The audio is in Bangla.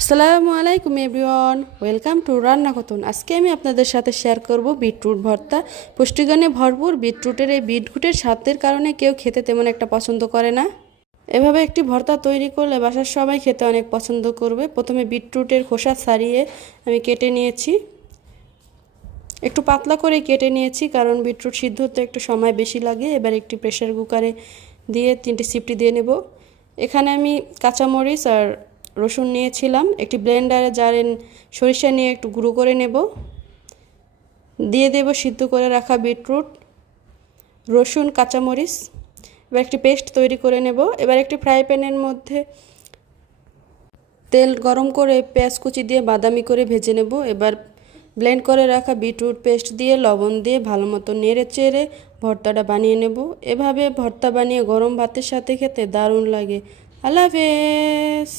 আসসালামু আলাইকুম এভরিওয়ান, ওয়েলকাম টু রান্না কতুন। আজকে আমি আপনাদের সাথে শেয়ার করব বিটরুট ভর্তা। পুষ্টিগুণে ভরপুর বিটরুটের এই বিটরুটের স্বাদের কারণে কেউ খেতে তেমন একটা পছন্দ করে না। এভাবে একটি ভর্তা তৈরি করলে বাসার সবাই খেতে অনেক পছন্দ করবে। প্রথমে বিটরুটের খোসা ছাড়িয়ে আমি কেটে নিয়েছি, একটু পাতলা করে কেটে নিয়েছি কারণ বিটরুট সিদ্ধ হতে একটু সময় বেশি লাগে। এবার একটি প্রেসার কুকারে দিয়ে 3টি সিটি দিয়ে নেব। এখানে আমি কাঁচামরিচ আর রসুন নিয়েছিলাম, একটি ব্লেন্ডারে জারে সরিষা নিয়ে একটু গুঁড়ো করে নেব। দিয়ে দেব সিদ্ধ করে রাখা বিটরুট, রসুন, কাঁচামরিচ। এবার একটি পেস্ট তৈরি করে নেব। এবার একটি ফ্রাই প্যানের মধ্যে তেল গরম করে পেঁয়াজ কুচি দিয়ে বাদামি করে ভেজে নেব। এবার ব্লেন্ড করে রাখা বিটরুট পেস্ট দিয়ে লবণ দিয়ে ভালো মতো নেড়ে চেড়ে ভর্তাটা বানিয়ে নেব। এভাবে ভর্তা বানিয়ে গরম ভাতের সাথে খেতে দারুণ লাগে। আল্লাহ হাফেজ।